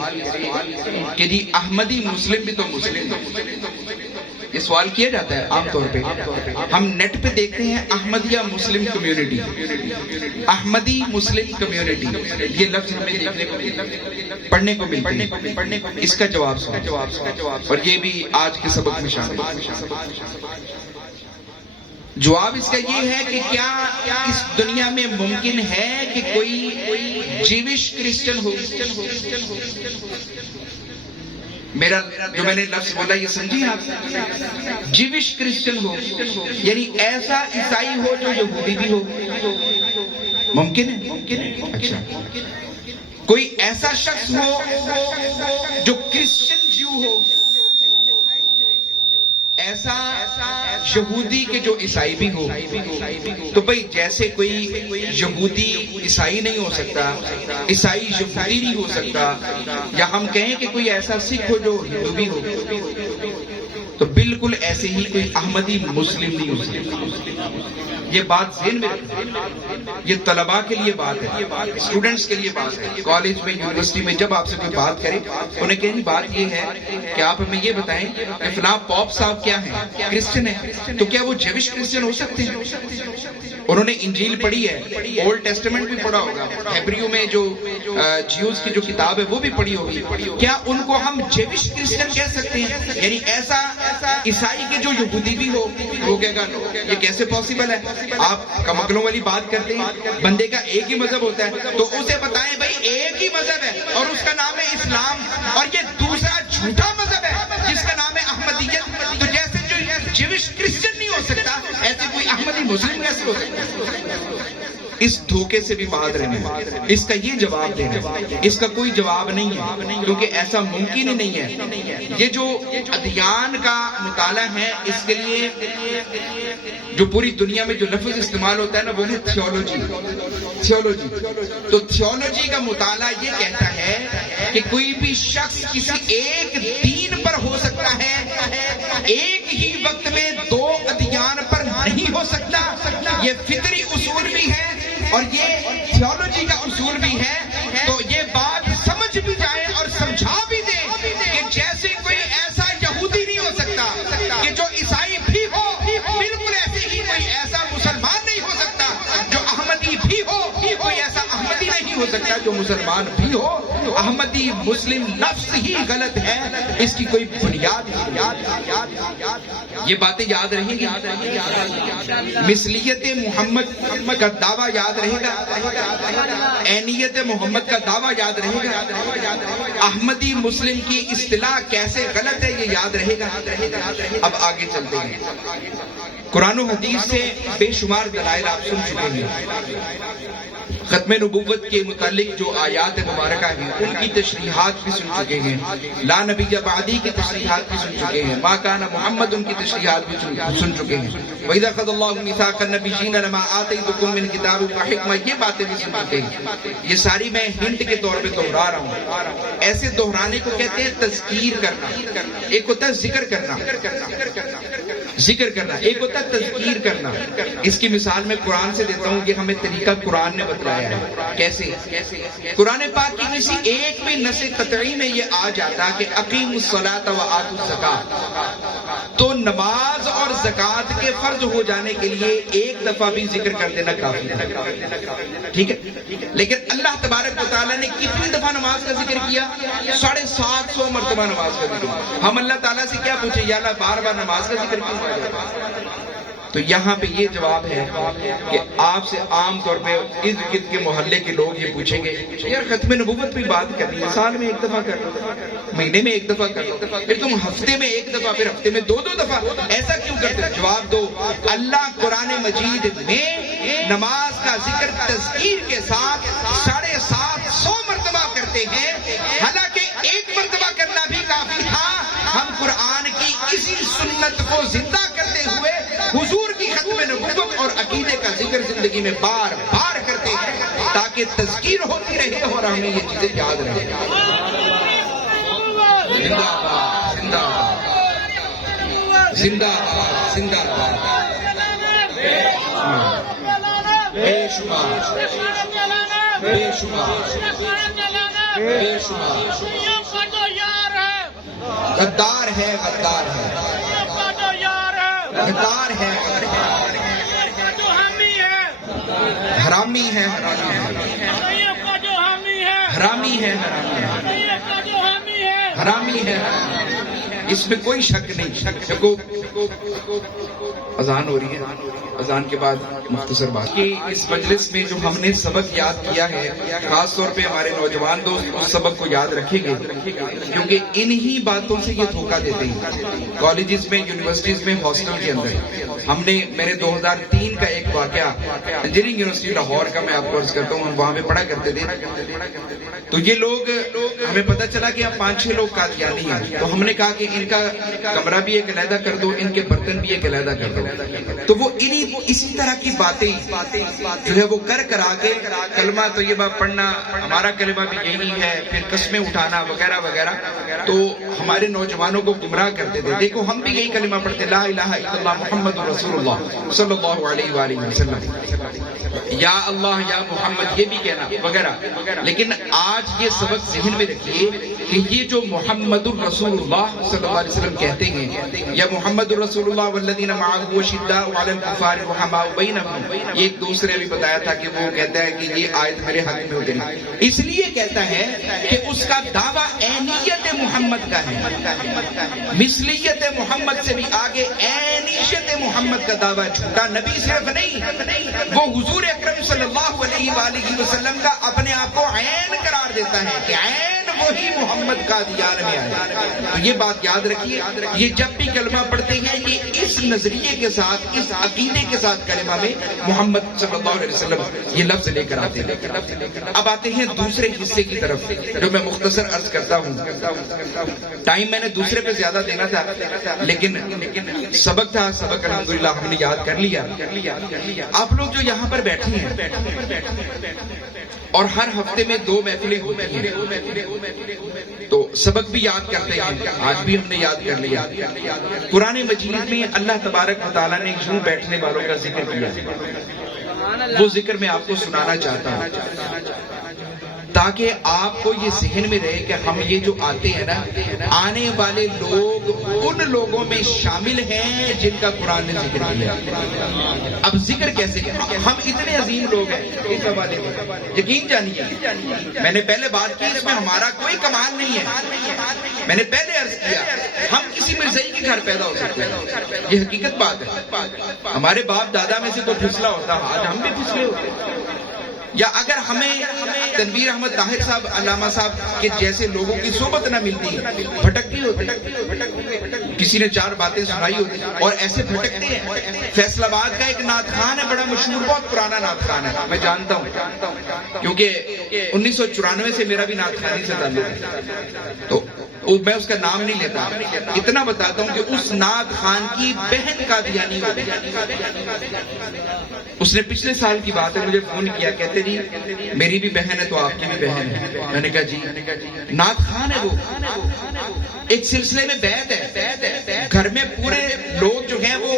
کہ جی احمدی مسلم بھی تو مسلم، یہ سوال کیا جاتا ہے عام طور پہ. ہم نیٹ پہ دیکھتے ہیں احمدیہ مسلم کمیونٹی، احمدی مسلم کمیونٹی، یہ لفظ ہمیں دیکھنے کو پڑھنے کو ملتے ہیں. اس کا جواب سنو، اور یہ بھی آج کے سبق میں شامل ہے. جواب اس کا یہ ہے کہ کیا اس دنیا میں ممکن ہے کہ کوئی جیوش کرسچن ہو؟ میرا جو میں نے لفظ بولا یہ سمجھیں آپ، جیوش کرسچن ہو یعنی ایسا عیسائی ہو جو یہودی بھی ہو، ممکن ہے؟ اچھا، کوئی ایسا شخص ہو جو کرسچن جیو ہو، ایسا یہودی کے جو عیسائی بھی ہو. تو بھئی جیسے کوئی یہودی عیسائی نہیں ہو سکتا، عیسائی یہودی نہیں ہو سکتا، یا ہم کہیں کہ کوئی ایسا سکھ ہو جو ہندو بھی ہو، تو بالکل ایسے ہی کوئی احمدی مسلم نہیں ہو سکتا. یہ بات ذہن میں رکھیں. یہ طلباء کے لیے بات ہے، اسٹوڈنٹس کے لیے بات ہے. کالج میں، یونیورسٹی میں جب آپ سے کوئی بات کرے، انہیں کہنے بات یہ ہے کہ آپ ہمیں یہ بتائیں کہ فلاں پاپ صاحب کیا ہیں؟ کرسچن ہیں. تو کیا وہ جیوش کرسچن ہو سکتے ہیں؟ انہوں نے انجیل پڑھی ہے، اولڈ ٹیسٹمنٹ بھی پڑھا ہوگا، ہیبریو میں جو جیوز کی جو کتاب ہے وہ بھی پڑھی ہوگی. کیا ان کو ہم جیوش کرسچن کہہ سکتے ہیں؟ یعنی ایسا عیسائی کے جو یہودی بھی ہو، وہ کہے گا یہ کیسے پاسبل ہے؟ آپ کمکلوں والی بات کرتے ہیں. بندے کا ایک ہی مذہب ہوتا ہے تو اسے بتائیں بھائی ایک ہی مذہب ہے اور اس کا نام ہے اسلام، اور یہ دوسرا جھوٹا مذہب ہے جس کا نام ہے احمدیت. تو جیسے جو جیوش کرسچن نہیں ہو سکتا، ایسے کوئی احمدی مسلم کیسے ہو سکتا؟ اس دھوکے سے بھی باہر رہنا ہے. اس کا یہ جواب دینا ہے. اس کا کوئی جواب نہیں ہے، کیونکہ ایسا ممکن ہی نہیں ہے. یہ جو ادیان کا مطالعہ ہے، اس کے لیے جو پوری دنیا میں جو لفظ استعمال ہوتا ہے نا، وہ ہے تھیولوجی. تو تھیولوجی کا مطالعہ یہ کہتا ہے کہ کوئی بھی شخص کسی ایک دین پر ہو سکتا ہے، ایک ہی وقت میں دو ادیان پر نہیں ہو سکتا. یہ فطری اصول بھی ہے اور یہ تھیولوجی کا اصول بھی ہے. تو یہ بات سمجھ بھی جائے اور سمجھا بھی دے کہ جیسے کوئی ایسا یہودی نہیں ہو سکتا کہ جو عیسائی بھی ہو، بالکل ایسے ہی کوئی ایسا مسلمان نہیں ہو سکتا جو احمدی بھی ہو، کوئی ایسا احمدی نہیں ہو سکتا جو مسلمان بھی ہو. احمدی مسلم لفظ ہی غلط ہے، اس کی کوئی بنیاد نہیں. یہ باتیں یاد رہیں گی. مثلیت محمد کا دعویٰ یاد رہے گا، عینیت محمد کا دعویٰ یاد رہے گا، احمدی مسلم کی اصطلاح کیسے غلط ہے یہ یاد رہے گا. اب آگے چلتے ہیں. قرآن و حدیث سے بے شمار دلائل آپ سن چکے ہیں. ختم نبوت کے متعلق جو آیات مبارکہ ہیں ان کی تشریحات بھی سن چکے ہیں. لا نبی بعدی کی تشریحات بھی سن چکے ہیں. ما کان محمد ان کی تشریحات بھی سن چکے ہیں. وَإِذَا أَخَذَ اللَّهُ مِيثَاقَ النَّبِيِّينَ لَمَا آتَيْتُكُم مِّن كِتَابٍ وَحِكْمَةٍ، یہ باتیں بھی سن چکے ہیں. یہ ساری میں ہنٹ کے طور پہ دہرا رہا ہوں. ایسے دہرانے کو کہتے ہیں تذکیر کرنا. ایک ہوتا ہے ذکر کرنا، ایک ہوتا ہے تذکیر کرنا. اس کی مثال میں قرآن سے دیتا ہوں. یہ ہمیں طریقہ قرآن نے بتلایا ہے. کیسے؟ قرآن پاک کی کسی ایک بھی نص قطعی میں یہ آ جاتا کہ اقیموا الصلاۃ وآتوا الزکاۃ، تو نماز اور زکوٰۃ کے فرض ہو جانے کے لیے ایک دفعہ بھی ذکر کر دینا کافی ہے. ٹھیک ہے؟ لیکن اللہ تبارک و تعالیٰ نے کتنی دفعہ نماز کا ذکر کیا؟ 750 مرتبہ نماز کا ذکر. ہم اللہ تعالیٰ سے کیا پوچھیں؟ یا اللہ بار بار نماز کا ذکر کیوں؟ تو یہاں پہ یہ جواب ہے کہ آپ سے عام طور پہ ارد گرد کے محلے کے لوگ یہ پوچھیں گے یار ختم نبوت پہ بات کرنی ہے، سال میں ایک دفعہ کر لو، مہینے میں ایک دفعہ کر لو، پھر تم ہفتے میں ایک دفعہ، پھر ہفتے میں دو دفعہ، ایسا کیوں کرتے ہو؟ جواب دو، اللہ قرآن مجید میں نماز کا ذکر تذکیر کے ساتھ 750 مرتبہ کرتے ہیں، حالانکہ ایک مرتبہ کرنا بھی کافی تھا۔ ہم قرآن کی اسی سنت کو زندہ کرتے ہوئے حضور کی ختم نبوت اور عقیدے کا ذکر زندگی میں بار بار کرتے ہیں تاکہ تذکیر ہوتی رہے اور ہمیں یہ چیزیں یاد رہیں۔ زندہ باد، زندہ باد، زندہ باد، زندہ باد، بے شمار، بے شمار، بے شمار، غدار ہے، غدار ہے، غدار ہے، حرامی ہے، حرامی ہے، حرامی ہے، اس میں کوئی شک نہیں۔ دیکھو اذان ہو رہی ہے، اذان کے بعد مختصر بات کہ اس مجلس میں جو ہم نے سبق یاد کیا ہے، خاص طور پہ ہمارے نوجوان دوست اس سبق کو یاد رکھیں گے، کیونکہ انہی باتوں سے یہ دھوکہ دیتے ہیں۔ کالجز میں، یونیورسٹیز میں، ہاسٹل کے اندر میں نے 2003 کا ایک واقعہ انجینئرنگ یونیورسٹی لاہور کا میں آپ کو عرض کرتا ہوں، ہم وہاں پہ پڑھا کرتے تھے، تو یہ لوگ ہمیں پتہ چلا کہ اب 5-6 لوگ قادیانی ہیں، تو ہم نے کہا کہ ان کا کمرہ بھی ایک علیحدہ کر دو، ان کے برتن بھی ایک علیحدہ کر دو۔ تو وہ اسی طرح کی باتیں جو ہے وہ کرا کے کلمہ طیبہ پڑھنا، ہمارا کلمہ بھی یہی ہے، پھر قسمیں اٹھانا وغیرہ وغیرہ، تو ہمارے نوجوانوں کو گمراہ کرتے تھے۔ دیکھو ہم بھی یہی کلمہ پڑھتے، لا الہ الا اللہ محمد رسول اللہ صلی اللہ علیہ وآلہ وسلم، یا اللہ یا محمد یہ بھی کہنا وغیرہ، لیکن آج یہ سبق ذہن میں رکھیے کہ یہ جو محمد الرسول اللہ صلی اللہ علیہ وسلم کہتے ہیں، یا محمد الرسول اللہ والذین معہ اشداء علی الکفار رحماء بینہم، یہ ایک دوسرے بھی بتایا تھا کہ وہ کہتا ہے کہ یہ آیت میرے حق میں اتری، اس لیے کہتا ہے کہ اس کا دعویٰ عینیت محمد کا ہے، مثلیت محمد سے بھی آگے عینیت محمد کا دعویٰ، جھوٹا نبی صرف نہیں، وہ حضور اکرم صلی اللہ علیہ وآلہ وسلم کا اپنے آپ کو عین قرار دیتا ہے کہ عین وہی محمد قادیان میں آئے۔ تو یہ بات یاد رکھیے، یہ جب بھی کلمہ پڑھتے ہیں یہ اس نظریے کے ساتھ، اس عقیدے کے ساتھ کلمہ میں محمد صلی اللہ علیہ وسلم یہ لفظ لے کر آتے ہیں۔ اب آتے ہیں دوسرے حصے کی طرف جو میں مختصر عرض کرتا ہوں، ٹائم میں نے دوسرے پہ زیادہ دینا تھا لیکن سبق تھا، سبق الحمدللہ ہم نے یاد کر لیا۔ آپ لوگ جو یہاں پر بیٹھے ہیں اور ہر ہفتے میں 2 محفلیں ہوتی ہیں تو سبق بھی یاد کرتے ہیں، آج بھی ہم نے یاد کر لیا۔ قرآن مجید میں اللہ تبارک و تعالیٰ نے یوں بیٹھنے والوں کا ذکر کیا، وہ ذکر میں آپ کو سنانا چاہتا ہوں تاکہ آپ کو یہ ذہن میں رہے کہ ہم یہ جو آتے ہیں نا، آنے والے لوگ ان لوگوں میں شامل ہیں جن کا قرآن نے ذکر کیا۔ اب ذکر کیسے کیا؟ ہم اتنے عظیم لوگ ہیں اس حوالے میں، یقین جانیے میں نے پہلے بات کی، اس میں ہمارا کوئی کمال نہیں ہے، میں نے پہلے عرض کیا ہم کسی مرزائی کے گھر پیدا ہو سکتے ہیں، یہ حقیقت بات ہے، ہمارے باپ دادا میں سے تو پھسلا ہوتا، آج ہم بھی پھسلے ہوتے، یا اگر ہمیں تنویر احمد طاہر صاحب، علامہ صاحب کے جیسے لوگوں کی صحبت نہ ملتی، بھٹکتی ہوتی، کسی نے 4 باتیں سنائی ہوتی اور ایسے بھٹکتے ہیں۔ فیصل آباد کا ایک نعت خوان ہے، بڑا مشہور، بہت پرانا نعت خوان ہے، میں جانتا ہوں کیونکہ 1994 سے میرا بھی نعت خوانی سے تعلق ہے، تو میں اس کا نام نہیں لیتا، اتنا بتاتا ہوں کہ اس نعت خان کی بہن قادیانی ہوتی، اس نے پچھلے سال کی بات ہے مجھے فون کیا، کہتے جی میری بھی بہن ہے تو آپ کی بھی بہن ہے، میں نے کہا جی نعت خان ہے، وہ ایک سلسلے میں بیعت ہے، گھر میں پورے لوگ جو ہیں وہ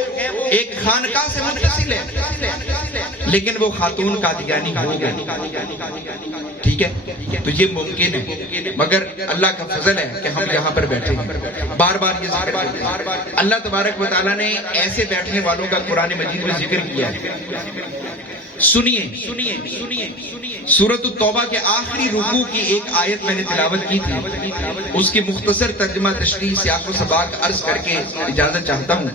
ایک خانقاہ سے منفصل ہے لیکن وہ خاتون قادیانی ہو گئی، ٹھیک ہے، تو یہ ممکن ہے، مگر اللہ کا فضل ہے کہ ہم یہاں پر بیٹھے ہیں، بار بار یہ ذکر کرتے ہیں۔ اللہ تبارک و تعالیٰ نے ایسے بیٹھنے والوں کا قرآن مجید میں ذکر کیا ہے سنیے سورۃ التوبہ کے آخری رکوع کی ایک آیت میں نے تلاوت کی تھی، اس کی مختصر ترجمہ تشریح سیاق و سباق عرض کر کے اجازت چاہتا ہوں۔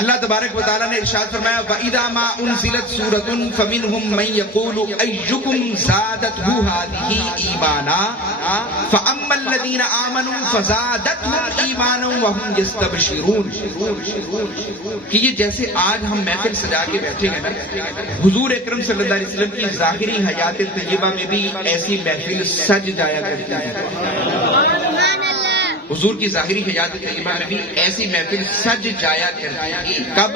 اللہ تبارک و تعالیٰ نے ارشاد فرمایا وَإِذَا مَا أُنزِلَتْ سُورَةٌ فَمِنْهُمْ مَنْ يَقُولُ أَيُّكُمْ زَادَتْهُ هَٰذِهِ إِيمَانًا فَأَمَّا الَّذِينَ آمَنُوا فَزَادَتْهُمْ إِيمَانًا وَهُمْ يَسْتَبْشِرُونَ کہ یہ جیسے آج ہم محفل سجا کے بیٹھے ہیں نا، حضور اکرم صلی اللہ علیہ وسلم کی ظاہری حیات طیبہ میں بھی ایسی محفل سج جایا کرتی ہے۔ حضور کی ظاہری حیات طیبہ میں بھی ایسی محفل سج جایا کرتی ہے۔ کب؟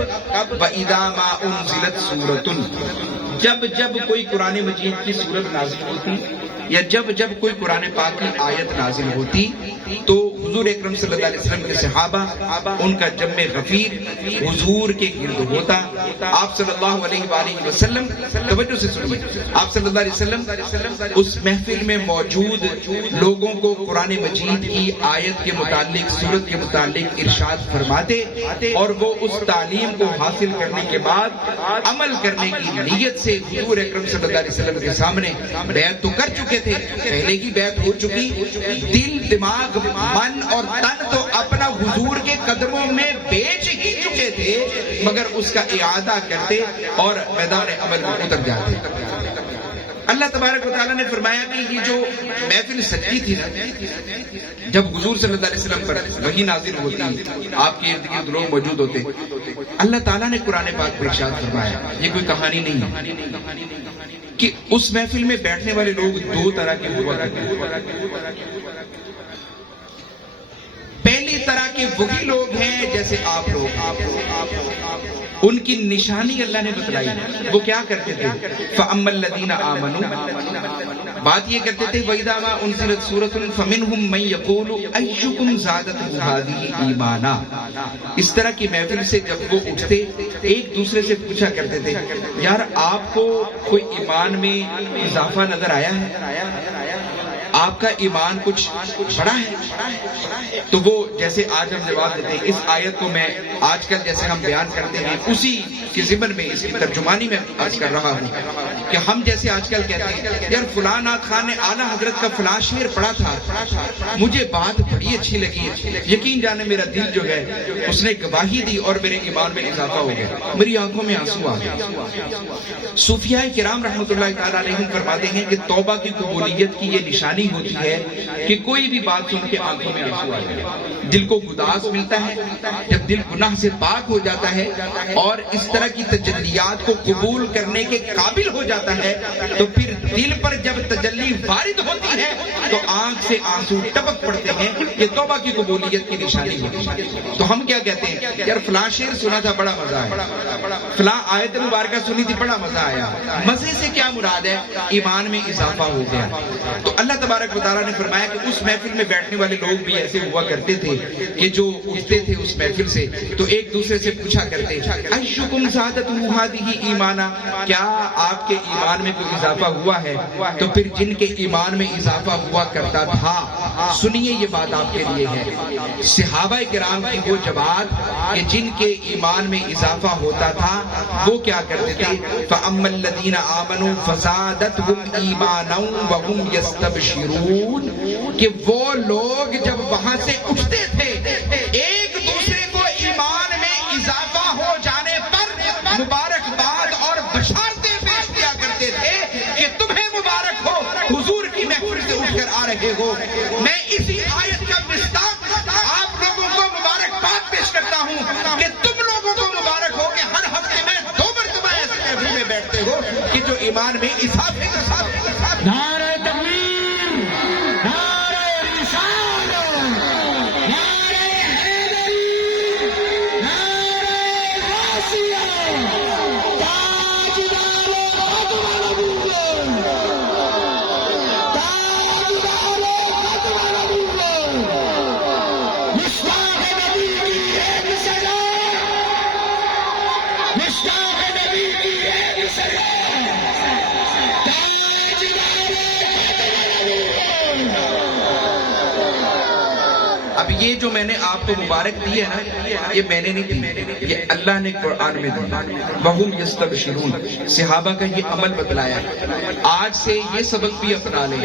وَإِذَا مَا أُنزِلَتْ سُورَةٌ، جب کوئی قرآن مجید کی سورت نازل ہوتی یا جب کوئی قرآن پاک کی آیت نازل ہوتی تو حضور اکرم صلی اللہ علیہ وسلم کے صحابہ ان کا جمع غفیر حضور کے گرد ہوتا۔ آپ صلی اللہ علیہ وآلہ وسلم، توجہ سے سنیے، آپ صلی اللہ علیہ وسلم اس محفل میں موجود لوگوں کو قرآن مجید کی آیت کے متعلق، سورت کے متعلق ارشاد فرماتے اور وہ اس تعلیم کو حاصل کرنے کے بعد عمل کرنے کی نیت سے حضور اکرم صلی اللہ علیہ وسلم کے سامنے بیعت تو کر چکے تھے، پہلے کی بیعت ہو چکی، دل دماغ من اور تن تو اپنا حضور کے قدموں میں بیچ ہی چکے تھے، مگر اس کا اعادہ کرتے اور میدان عمل میں اتر جاتے۔ اللہ تبارک و تعالیٰ نے فرمایا کہ یہ جو محفل سجی تھی نا، جب حضور صلی اللہ علیہ وسلم پر وحی نازل ہوتی، آپ کے ارد گرد لوگ موجود ہوتے، اللہ تعالیٰ نے قرآن پاک پر ارشاد فرمایا، یہ کوئی کہانی نہیں ہے، کہ اس محفل میں بیٹھنے والے لوگ دو طرح کے ہوا کرتے۔ پہلی طرح کے وہی لوگ ہیں جیسے آپ لوگ، ان کی نشانی اللہ نے بتلائی، وہ کیا کرتے تھے؟ فَأَمَّا الَّذِينَ آمَنُوا، بات یہ کرتے تھے وَإِذَا مَا أُنزِلَتْ سُورَةٌ فَمِنْهُمْ مَنْ يَقُولُ أَيُّكُمْ زَادَتْهُ هَٰذِهِ إِيمَانًا۔ اس طرح کی محفل سے جب وہ اٹھتے ایک دوسرے سے پوچھا کرتے تھے، یار آپ کو کوئی ایمان میں اضافہ نظر آیا ہے؟ آپ کا ایمان کچھ بڑا ہے؟ تو وہ جیسے آج ہم جواب دیتے ہیں، اس آیت کو میں آج کل جیسے ہم بیان کرتے ہیں اسی کے ضمن میں اس کی ترجمانی میں عرض کر رہا ہوں کہ ہم جیسے آج کل کہتے ہیں یار فلاں نعت خان نے اعلیٰ حضرت کا فلاں شعر پڑھا تھا، مجھے بات بڑی اچھی لگی، یقین جانے میرا دل جو ہے اس نے گواہی دی اور میرے ایمان میں اضافہ ہو گیا، میری آنکھوں میں آنسو آ گئے۔ صوفیاء کرام رحمۃ اللہ تعالیٰ علیہم فرماتے ہیں کہ توبہ کی قبولیت کی یہ نشانی ہوتی ہے کہ کوئی بھی بات سن کے آنکھوں میں آنسو آ جائے، دل کو گداز ملتا ہے، جب دل گناہ سے پاک ہو جاتا ہے اور اس طرح کی تجلیات کو قبول کرنے کے قابل ہو جاتا ہے تو پھر دل پر جب تجلی وارد ہوتی ہے تو آنکھ سے آنسو ٹپک پڑتے ہیں، یہ توبہ کی قبولیت کی نشانی ہوتی ہے۔ تو ہم کیا کہتے ہیں، یار فلاں شعر سنا تھا بڑا مزہ آیا، فلاں آیت مبارکہ سنی تھی بڑا مزہ آیا، مزے سے کیا مراد ہے؟ ایمان میں اضافہ ہو گیا۔ تو اللہ تبارک و تعالیٰ نے فرمایا کہ اس محفل میں بیٹھنے والے لوگ بھی ایسے ہوا کرتے تھے کہ جو اٹھتے تھے اس محفل سے تو ایک دوسرے سے پوچھا کرتے ایشکم زادتہ ہذہ ایمانا، کیا آپ کے ایمان میں کوئی اضافہ ہوا ہے؟ تو پھر جن کے ایمان میں اضافہ ہوا کرتا تھا، سنیے یہ بات آپ کے لیے ہے، صحابہ کرام کی وہ جماعت کہ جن کے ایمان میں اضافہ ہوتا تھا وہ کیا کرتے تھے؟ فَأَمَّا الَّذِينَ آمَنُوا فَزَادَتْهُمْ إِيمَانًا وَهُمْ يَسْتَبْشِرُونَ، کہ وہ لوگ جب وہاں سے اٹھتے تھے ایک دوسرے کو ایمان میں اضافہ ہو جانے پر مبارکباد اور بشارتیں پیش کیا کرتے تھے کہ تمہیں مبارک ہو، حضور کی محفل سے اٹھ کر آ رہے ہو۔ میں اسی آیت کا مصداق آپ لوگوں کو مبارکباد پیش کرتا ہوں کہ تم لوگوں کو مبارک ہو کہ ہر ہفتے میں 2 مرتبہ ایسے محفل میں بیٹھتے ہو کہ جو ایمان میں اضافے کا ساتھ نعرہ تکبیر، نعرہ رسالت، نعرہ حیدری، نعرہ غوثیہ، تاجدار ختم نبوت، تاجدار ختم نبوت، مصباح نبی کی ایک سزا، مصباح نبی کی ایک سزا، تاجدار اب یہ جو میں نے آپ کو مبارک دی ہے نا، یہ میں نے نہیں دی، یہ اللہ نے قرآن میں دی. وَهُمْ يَسْتَبْشِرُونَ. صحابہ کا یہ عمل بتلایا ہے. آج سے یہ سبق بھی اپنا لیں.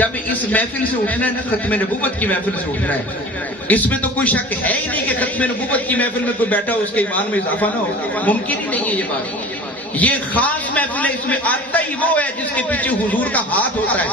جب اس محفل سے اٹھنا ہے نا، ختم نبوت کی محفل سے اٹھنا ہے، اس میں تو کوئی شک ہے ہی نہیں کہ ختم نبوت کی محفل میں کوئی بیٹھا ہو اس کے ایمان میں اضافہ نہ ہو. ممکن ہی نہیں ہے یہ بات. یہ خاص محفل ہے، اس میں آتا ہی وہ ہے جس کے پیچھے حضور کا ہاتھ ہوتا ہے،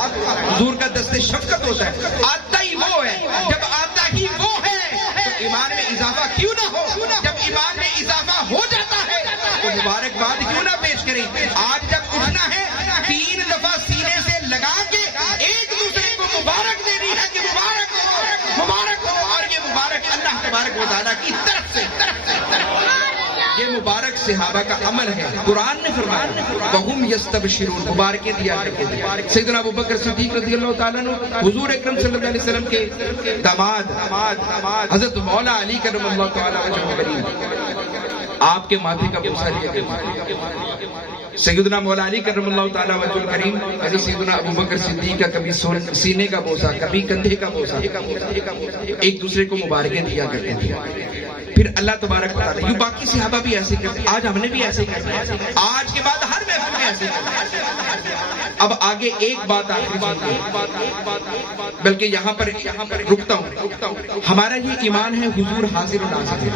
حضور کا دست شفقت ہوتا ہے. آتا ہی وہ ہے. جب آتا ہی وہ ہے تو ایمان میں اضافہ کیوں نہ ہو؟ جب ایمان میں اضافہ ہو جاتا ہے تو مبارکباد کیوں نہ پیش کریں؟ آج جب اٹھنا ہے 3 دفعہ سینے سے لگا کے ایک دوسرے کو مبارک دینی ہے کہ مبارک ہو، مبارک ہو. اور یہ مبارک اللہ تبارک و تعالیٰ کی طرف سے. یہ مبارک صحابہ کا عمل ہے. قرآن نے فرمایا وَهُمْ يَسْتَبْشِرُونَ، مبارکیں دیا کرتے تھے. سیدنا ابوبکر صدیق رضی اللہ تعالیٰ عنہ حضور اکرم صلی اللہ علیہ وسلم کے داماد حضرت مولا علی کرم اللہ تعالیٰ وجہہ کریم، آپ کے ماتھے کا بوسہ لیا کرتے. سیدنا مولا علی کرم اللہ تعالیٰ وجہ کریم حضرت سیدنا ابوبکر صدیق کا کبھی سینے کا بوسہ، کبھی کندھے کا بوسہ، ایک دوسرے کو مبارکیں دیا کرتے تھے. پھر اللہ تبارک و تعالیٰ، یہ باقی صحابہ بھی ایسے کرتے. آج ہم نے بھی ایسے کرنا ہے. آج کے بعد ہر محفل میں ایسے کرنا ہے. اب آگے ایک بات آخری بلکہ یہاں پر رکتا ہوں. ہمارا یہ ایمان ہے حضور حاضر و ناظر ہے.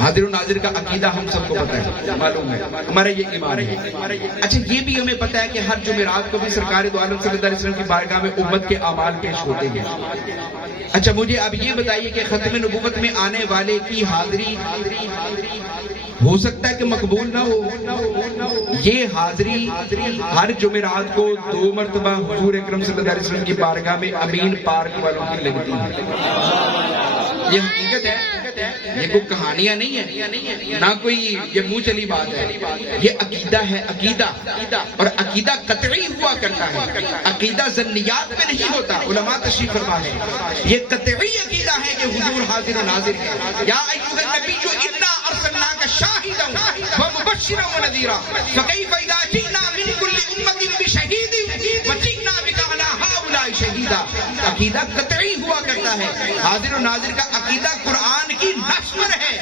حاضر و ناظر کا عقیدہ ہم سب کو پتہ ہے، معلوم ہے. ہمارا یہ ایمان ہے. اچھا یہ بھی ہمیں پتہ ہے کہ ہر جمعرات کو بھی سرکار دو عالم صلی اللہ علیہ وسلم کی بارگاہ میں امت کے اعمال پیش ہوتے ہیں. اچھا مجھے اب یہ بتائیے کہ ختم نبوت میں آنے والے کی حاضری ہو سکتا ہے کہ مقبول نہ ہو. یہ حاضری ہر جمعرات کو 2 مرتبہ حضور اکرم صلی اللہ علیہ وسلم کی بارگاہ میں امین پارک والوں کی لگتی ہے. یہ حقیقت ہے، یہ کوئی کہانیاں نہیں ہے، نہ کوئی یہ منہ چلی بات ہے. یہ عقیدہ ہے، عقیدہ. اور عقیدہ قطعی ہوا کرتا ہے، عقیدہ ظنیات میں نہیں ہوتا. علماء تشریف فرما ہے یہ قطعی عقیدہ ہے کہ حضور حاضر و ناظر ہے. یا ایھا النبی انا ارسلناک شاہدا ومبشرا ونذیرا فکیف اذا جئنا من کل امۃ بشہید وجئنا بک علی ہؤلاء شہیدا. عقیدہ قطعی ہوا کرتا ہے. حاضر و ناظر کا عقیدہ قرآن کی نصر ہے.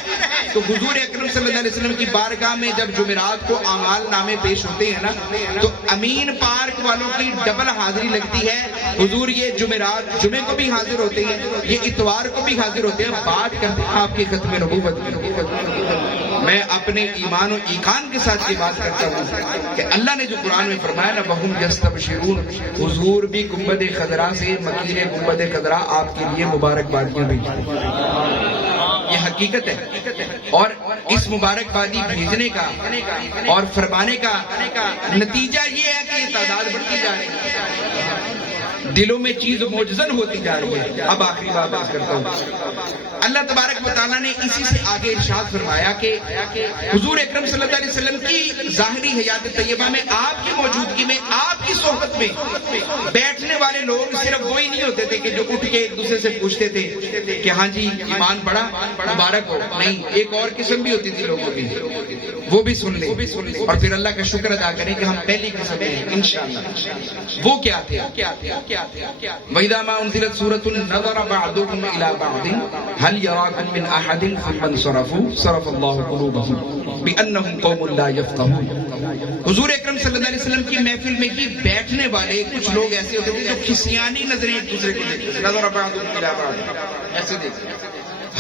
تو حضور اکرم صلی اللہ علیہ وسلم کی بارگاہ میں جب جمعرات کو اعمال نامے پیش ہوتے ہیں نا، تو امین پارک والوں کی ڈبل حاضری لگتی ہے. حضور یہ جمعرات جمعے کو بھی حاضر ہوتے ہیں، یہ اتوار کو بھی حاضر ہوتے ہیں. بات کرتے ہیں آپ کی ختم نبوت کی. میں اپنے ایمان و ایقان کے ساتھ یہ بات کرتا ہوں کہ اللہ نے جو قرآن میں فرمایا نا وَهُمْ يَسْتَبْشِرُونَ، حضور بھی گنبد خضرا سے مکین گنبد خضرا آپ کے لیے مبارکبادیاں بھیجتے ہیں. یہ حقیقت ہے. اور اس مبارکبادی بھیجنے کا اور فرمانے کا نتیجہ یہ ہے کہ یہ تعداد بڑھتی جا رہی ہے، دلوں میں چیز موجزن ہوتی جا رہی ہے. اب آخری بات عرض کرتا ہوں. اللہ تبارک و تعالیٰ نے اسی سے آگے ارشاد فرمایا کہ حضور اکرم صلی اللہ علیہ وسلم کی ظاہری حیات طیبہ میں، آپ کی موجودگی میں، آپ کی صحبت میں بیٹھنے والے لوگ صرف وہی نہیں ہوتے تھے کہ جو اٹھ کے ایک دوسرے سے پوچھتے تھے کہ ہاں جی ایمان بڑا مبارک ہو. نہیں، ایک اور قسم بھی ہوتی تھی لوگوں کی، وہ بھی سن لیں اور پھر اللہ کا شکر ادا کریں کہ ہم پہلی قسم میں ہیں انشاءاللہ. وہ کیا تھے؟ وَإِذَا مَا أُنزِلَتْ سُورَةٌ نَظَرَ بَعْضُهُمْ إِلَىٰ بَعْضٍ هَلْ يَرَاكُم مِّنْ أَحَدٍ ثُمَّ انصَرَفُوا صَرَفَ اللَّهُ قُلُوبَهُمْ بِأَنَّهُمْ قَوْمٌ لَا يَفْقَهُونَ. حضور اکرم صلی اللہ علیہ وسلم کی محفل میں ہی بیٹھنے والے کچھ لوگ ایسے ہوتے تھے جو کھسیانی نظریں ایک دوسرے کو دیکھتے تھے. نَظَرَ بَعْضُهُمْ إِلَىٰ بَعْضٍ، ایسے دیکھتے.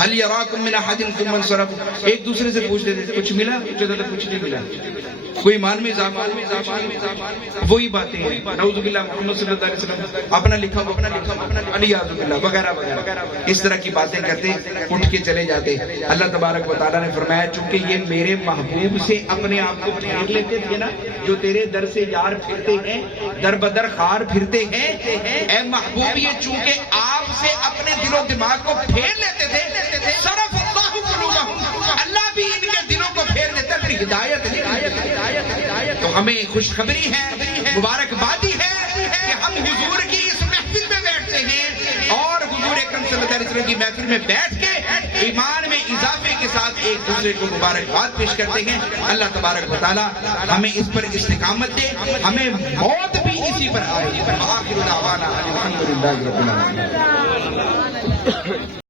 هَلْ يَرَاكُم مِّنْ أَحَدٍ ثُمَّ انصَرَفُوا، ایک دوسرے سے پوچھتے تھے کچھ ملا؟ کچھ نہیں ملا. کوئی ایمان میں اضافہ، وہی باتیں ہیں. نعوذ باللہ محمد صلی اللہ علیہ وسلم اپنا لکھا علی اعوذ باللہ وغیرہ وغیرہ اس طرح کی باتیں کرتے اٹھ کے چلے جاتے. اللہ تبارک و تعالیٰ نے فرمایا چونکہ یہ میرے محبوب سے اپنے آپ کو پھیر لیتے تھے نا، جو تیرے در سے یار پھرتے ہیں، در بدر خار پھرتے ہیں، اے محبوب یہ چونکہ آپ سے اپنے دل و دماغ کو پھیر لیتے تھے، صرف اللہ قلوبہم، اللہ بھی ان کے دلوں کو پھیر دیتا. پھر ہدایت تو ہمیں خوشخبری ہے، مبارکبادی ہے کہ ہم حضور کی اس محفل میں بیٹھتے ہیں اور حضور اکرم صلی اللہ علیہ وسلم کی محفل میں بیٹھ کے ایمان میں اضافے کے ساتھ ایک دوسرے کو مبارکباد پیش کرتے ہیں. اللہ تبارک و تعالی ہمیں اس پر استقامت دے، ہمیں موت بھی اسی پر آئے. آخر دعوانا الحمدللہ رب العالمین.